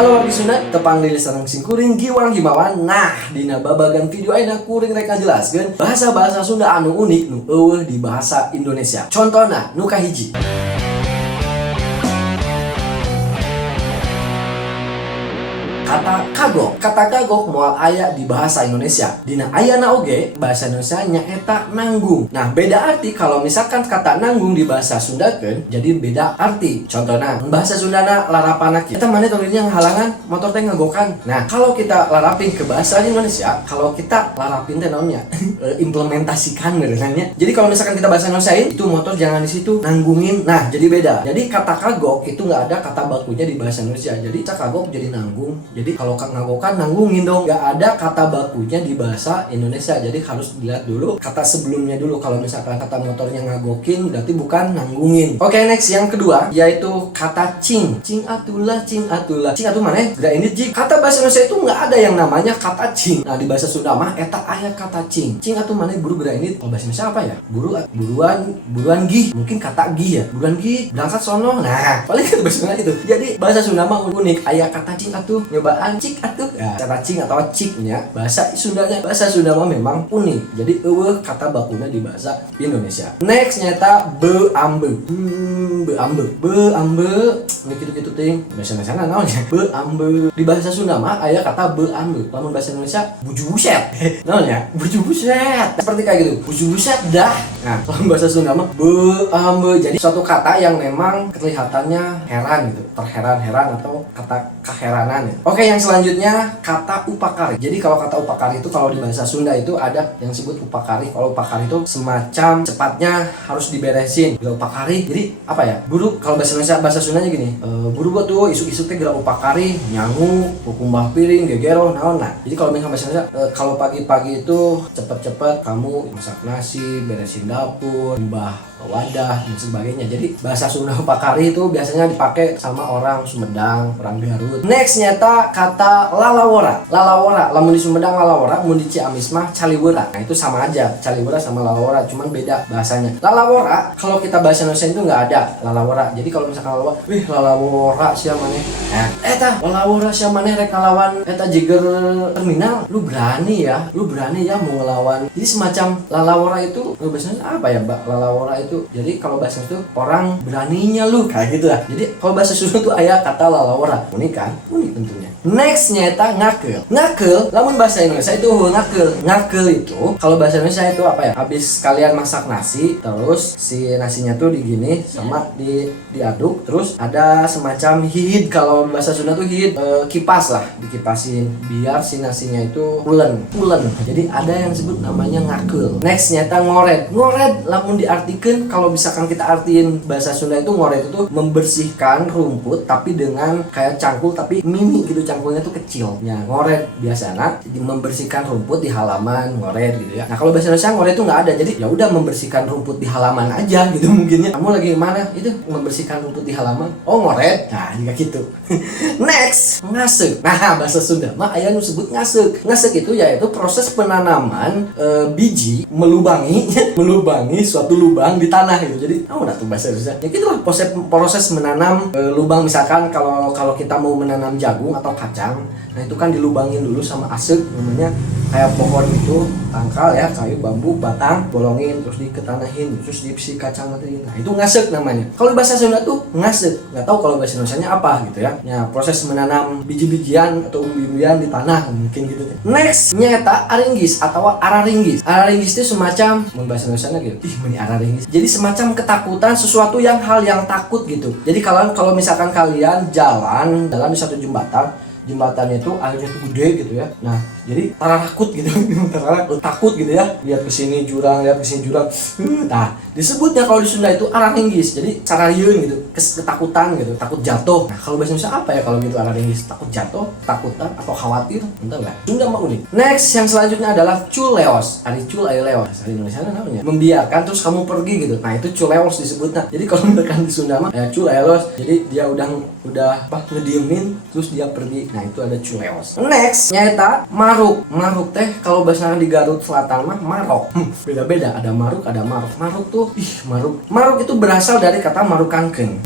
Halo wargi Sunda, tepang lili sareng singkuring giwang himawan. Nah, dina babagan video ayeuna kuring rek ngajelaskeun bahasa-bahasa Sunda anu unik nu eueuh di bahasa Indonesia. Contohna nu kahiji. Kata kagok. Kata kagok moal aya di bahasa Indonesia. Dina ayana oge bahasa Indonesia nyaeta nanggung. Nah, beda arti kalau misalkan kata nanggung di bahasa Sundakeun jadi beda arti. Contohna, bahasa Sundana larapana kieu. Eta maneh tulisnya halangan motor teh ngagokan. Nah, kalau kita larapin ke bahasa Indonesia, kalau kita larapin teh naonnya? Implementasikan benernya. Jadi kalau misalkan kita bahasa Indonesiain, itu motor jangan di situ nanggungin. Nah, jadi beda. Jadi kata kagok itu nggak ada kata bakunya di bahasa Indonesia. Jadi kagok jadi nanggung. Jadi kalau ngagokan nanggungin dong, nggak ada kata bakunya di bahasa Indonesia. Jadi harus dilihat dulu kata sebelumnya dulu. Kalau misalkan kata motornya ngagokin, berarti bukan nanggungin. Oke, next yang kedua yaitu kata cing. Cing atulah, cing atulah. Cing atuh mana? Gerak ini jik. Kata bahasa Indonesia itu nggak ada yang namanya kata cing. Nah, di bahasa Sunda mah eta aya kata cing. Cing atuh mana buru gerak ini? Kalau bahasa Indonesia apa ya? Buruan gih. Mungkin kata gih ya. Buruan gih, berangkat sono. Nah, paling kan bahasa Sunda itu. Jadi bahasa Sunda mah unik. Aya kata cing atuh. Nyobaan cik atuh. Ya, kata cing atau ciknya bahasa Sundanya. Bahasa Sunda mah memang unik. Jadi eueuh kata bakuna di bahasa Indonesia. Next nyata beambe. Beambe. Ini gitu-gitu ting. Bahasa Indonesia naonnya? Beambe. Di bahasa Sunda mah aya kata beambe. Lamun bahasa Indonesia buju buset. Naonnya? Buju buset. Seperti kayak gitu. Buju buset dah. Nah, kalau bahasa Sunda mah beambe. Jadi suatu kata yang memang kelihatannya heran gitu. Terheran-heran atau kata keheranan ya. Oke, yang selanjutnya kata upakari. Jadi kalau kata upakari itu kalau di bahasa Sunda itu ada yang disebut upakari. Kalau upakari itu semacam cepatnya harus diberesin. Bila upakari, jadi apa ya? Buru kalau bahasa Indonesia bahasa Sundanya gini. Buru gua tuh isu-isu teh gerak upakari, nyangu, hukum piring, gegero, naon nah. Jadi kalau misalnya bahasa Indonesia kalau pagi-pagi itu cepet-cepet kamu masak nasi, beresin dapur, mbah wadah dan sebagainya. Jadi bahasa Sunda upakari itu biasanya dipakai sama orang Sumedang, orang Garut. Next nyata kata lalawora. Lalawora, lamun di Sumedang lalawora, mun di Ciamis mah caliwera. Nah, itu sama aja. Caliwera sama lalawora, cuman beda bahasanya. Lalawora kalau kita bahasa Indonesia itu nggak ada lalawora. Jadi kalau misalkan lalawora sia maneh. Nah, eta lalawora sia maneh rek ngalawan eta jiger terminal. Lu berani ya mau ngelawan. Jadi semacam lalawora itu bahasanya apa ya, Mbak? Lalawora itu jadi kalau bahasa itu orang beraninya lu kayak gitu lah. Jadi kalau bahasa Sunda tuh aya kata lalawora. Unik kan? Unik tentunya. Next nyata ngakel. Ngakel, lamun bahasa Indonesia itu ngakel. Ngakel itu kalau bahasa Indonesia itu apa ya? Habis kalian masak nasi, terus si nasinya tuh digini sama diaduk, terus ada semacam hid. Kalau bahasa Sunda tuh hid, kipas lah, dikipasin biar si nasinya itu pulen. Jadi ada yang disebut namanya ngakel. Next nyata ngoret. Ngoret lamun diartikan kalau misalkan kita artiin bahasa Sunda itu ngoret itu membersihkan rumput tapi dengan kayak cangkul tapi mini gitu, cangkulnya tuh kecil. Ya, ngoret biasanya membersihkan rumput di halaman, ngoret gitu ya. Nah, kalau bahasa Indonesia ngoret itu nggak ada. Jadi ya udah membersihkan rumput di halaman aja gitu mungkinnya. Kamu lagi mana? Itu membersihkan rumput di halaman. Oh, ngoret. Nah, juga gitu. Next, ngasek. Nah, bahasa Sunda mah aya nu sebut ngasek. Ngasek itu yaitu proses penanaman biji melubangi suatu lubang di tanah gitu. Jadi, udah tuh bahasa Indonesia. Ya gitu lah proses menanam lubang. Misalkan kalau kita mau menanam jagung atau kacang, nah itu kan dilubangin dulu sama asek, namanya kayak pohon itu, tangkal ya, kayu, bambu, batang, bolongin, terus diketanahin, terus si kacang nanti. Nah, itu ngasek namanya. Kalau bahasa Sunda tuh ngasek. Nggak tahu kalau bahasa Indonesianya apa gitu ya. Ya, proses menanam biji-bijian atau umbi-umbian di tanah mungkin gitu. Next, nyata aringgis atau araringgis. Araringgis itu semacam bahasa Indonesianya gitu. Ini araringgis. Jadi semacam ketakutan sesuatu hal yang takut gitu. Jadi kalau misalkan kalian jalan di satu jembatannya itu airnya tuh gede gitu ya. Nah, jadi takut gitu. Takut gitu ya. Lihat ke sini jurang. Nah, disebutnya kalau di Sunda itu araringgis. Jadi sarayun gitu, ketakutan gitu, takut jatuh. Nah, kalau bahasa Indonesia apa ya kalau gitu araringgis? Takut jatuh, takutan atau khawatir, entah lah. Sunda mah unik. Next yang selanjutnya adalah culeos. Ari leos. Bahasa Indonesia namanya membiarkan terus kamu pergi gitu. Nah, itu culeos disebutnya. Jadi kalau misalkan di Sunda mah ya culeos. Jadi dia udah ngediemin terus dia pergi. Nah, itu ada culeos. Next nyata Maruk. Maruk teh kalau bahasa di Garut Selatan mah marok. Beda-beda, ada maruk, ada maruk. Maruk tuh, maruk. Maruk itu berasal dari kata marukankeun.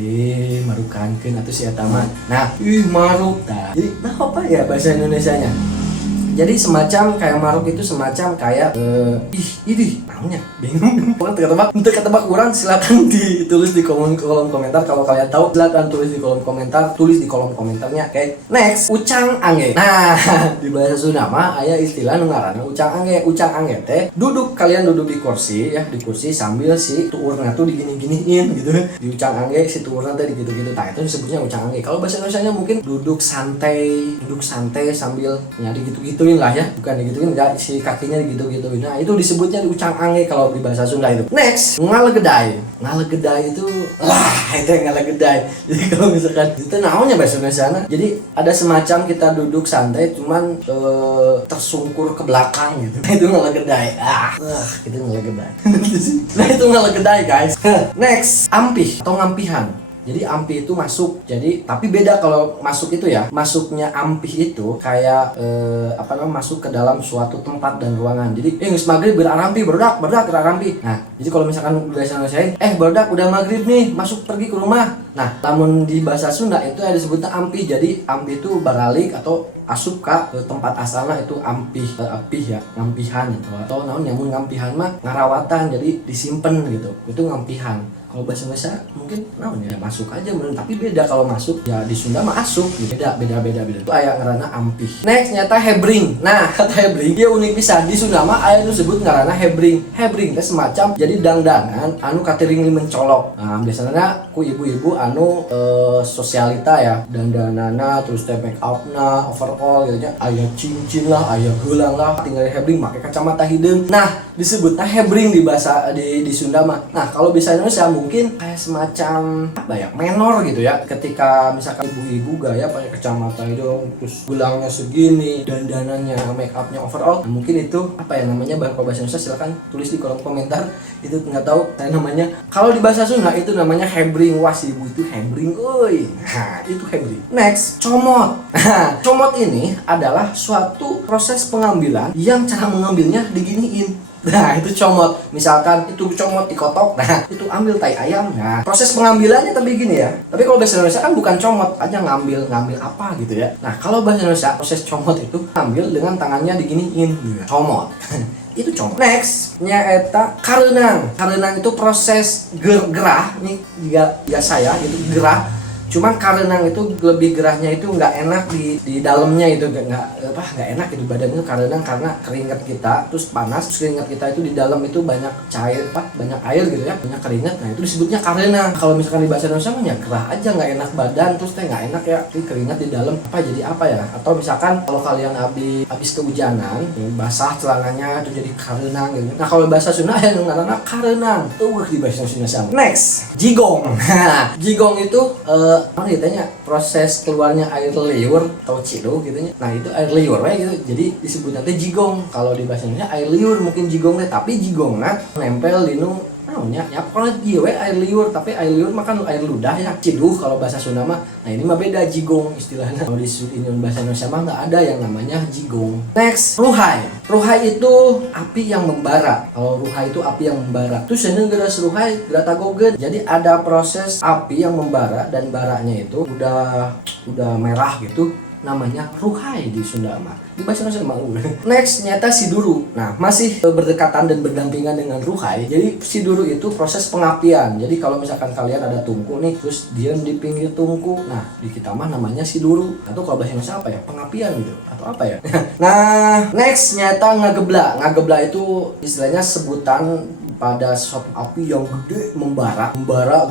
Marukankeun atuh si eta mah. Nah, maruk tah. Jadi, nah apa ya bahasa Indonesianya? Jadi semacam kayak maruk itu semacam kayak ini namanya bingung. Pokoknya ketebak kurang, silakan ditulis di kolom komentar. Kalau kalian tahu silakan tulis di kolom komentar, tulis di kolom komentarnya. Oke. Next, ucang angge. Nah, di bahasa Sunda mah aya istilah nu ngaranna ucang angge. Ucang angge teh kalian duduk di kursi ya, di kursi sambil si tuurna tuh digini-giniin gitu. Di ucang angge si tuurna teh gitu-gitu. Tah itu disebutnya ucang angge. Kalau bahasa Indonesianya mungkin duduk santai sambil nyari gitu-gitu lah ya, bukan digituin enggak, si kakinya gitu-gituin. Nah, itu disebutnya ucang angge kalau di bahasa Sunda itu. Next, ngalegedai. Ngalegedai itu itu ngalegedai. Jadi kalau misalkan itu namanya bahasa Indonesia. Jadi ada semacam kita duduk santai cuman tersungkur ke belakang gitu. Nah, itu ngalegedai. Itu ngalegedai. Nah, itu ngalegedai, guys. Next, ampih atau ngampihan. Jadi ampih itu masuk. Jadi tapi beda kalau masuk itu ya. Masuknya ampih itu kayak masuk ke dalam suatu tempat dan ruangan. Jadi geus magrib berarampi berdak berarampi. Nah, jadi kalau misalkan bahasa Indonesia berdak udah magrib nih, masuk pergi ke rumah. Nah, namun di bahasa Sunda itu ada disebutnya ampih. Jadi ampih itu balik atau asup ke tempat asalnya itu ampih, ya, ngampihan gitu. Atau namun ngampihan mah ngarawatan, jadi disimpan gitu. Itu ngampihan. Kalau bahasa Indonesia mungkin ya masuk aja bener, tapi beda kalau masuk ya di Sunda mah asup gitu. Beda. Itu aya ngaranna ampih. Next nyata hebring. Nah, kata hebring dia unik pisan. Di Sunda mah aya disebut ngaranna hebring. Hebring teh semacam jadi dangdangan anu katering mencolok. Nah, biasanya ku ibu-ibu anu sosialita ya, dandanana terus teh make upna, overall gitu nya. Aya cincin lah, aya gelang lah, tinggal hebring make kacamata hideung. Nah, disebutnya hebring di bahasa di Sunda mah. Nah, kalau bisa Indonesia mungkin kayak semacam menor gitu ya, ketika misalkan ibu-ibu gaya pakai kacamata hidung terus gelangnya segini, dandanannya, make upnya overall, nah, mungkin itu namanya bahasa Indonesia. Silakan tulis di kolom komentar. Itu nggak tahu saya namanya. Kalau di bahasa Sunda itu namanya hebring. Wah, si ibu itu hebring, euy. Nah, itu hebring. Next, comot. Nah, comot ini adalah suatu proses pengambilan yang cara mengambilnya diginiin. Nah, itu comot. Misalkan itu comot dikotok. Nah, itu ambil tai ayam. Nah, proses pengambilannya tapi gini ya. Tapi kalau bahasa Indonesia kan bukan comot aja, ngambil apa gitu ya. Nah, kalau bahasa Indonesia proses comot itu ambil dengan tangannya diginiin. Comot. Itu comot. Next, nyaeta kareunang. Kareunang itu proses gerah nih, jika saya itu gerah. Cuman karenang itu lebih gerahnya itu nggak enak di dalamnya, itu nggak enak gitu badannya karena keringat kita terus panas, terus keringat kita itu di dalam itu banyak cair, banyak air gitu ya, banyak keringat. Nah, itu disebutnya karenang. Kalau misalkan di bahasa Indonesia mah ya gerah aja, nggak enak badan, terus nggak enak ya, keringat di dalam jadi apa ya. Atau misalkan kalau kalian habis kehujanan basah celananya itu jadi karenang gitu. Nah, kalau bahasa Sunda ya ngarana karenang tuh di bahasa Indonesia. Next, jigong. Jigong itu mana ditanya proses keluarnya air liur atau cido gitu nya. Nah, itu air liur gitu. Jadi disebutnya teh jigong. Kalau di bahasa Indonesia air liur mungkin jigong teh, tapi jigongna nempel di nu naonnya ya pokoknya ieu air liur, tapi air liur makan air ludah ya, ciduh kalau bahasa Sunda mah. Nah, ini mah beda jigong istilahnya. Kalau di bahasa Indonesia mah nggak ada yang namanya jigong. Next, ruhai. Ruhai itu api yang membara. Kalau ruhai itu api yang membara. Terus ini geus ruhai gratagogeun. Jadi ada proses api yang membara dan baranya itu udah merah gitu. Namanya ruhai di Sunda mah. Di bahasa Indonesia mah. Next, nyata siduru. Nah, masih berdekatan dan berdampingan dengan ruhai. Jadi siduru itu proses pengapian. Jadi kalau misalkan kalian ada tungku nih, terus diam di pinggir tungku. Nah, di kita mah namanya siduru. Atau kalau bahasa Indonesia apa ya? Pengapian gitu. Atau apa ya? Nah, next nyata ngagebla. Ngagebla itu istilahnya sebutan pada suatu api yang gede membara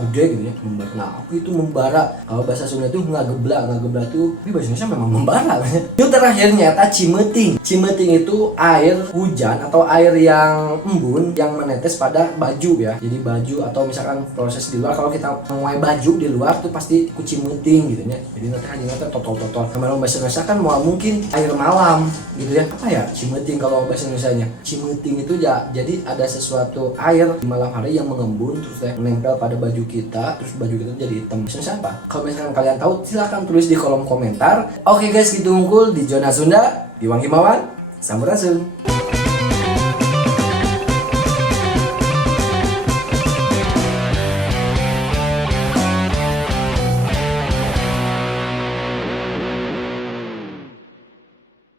gede gitu ya, membara. Nah, api itu membara. Kalau bahasa Sunda itu ngagebla itu di bahasa Indonesia memang membara. Yang terakhir nyata cimeting. Cimeting itu air hujan atau air yang embun yang menetes pada baju ya. Jadi baju atau misalkan proses di luar, kalau kita menguai baju di luar tuh pasti ku cimeting gitu ya. Jadi nanti totol. Kalau bahasa Indonesia kan mungkin air malam gitu ya. Apa ya cimeting kalau bahasa Indonesianya? Cimeting itu ya jadi ada sesuatu air di malam hari yang mengembun terus menempel pada baju kita, terus baju kita jadi hitam. Maksudnya apa? Kalau misalkan kalian tahu silahkan tulis di kolom komentar. Oke guys, gitu unggul di zona Sunda, Iwang Himawan Sampurasun.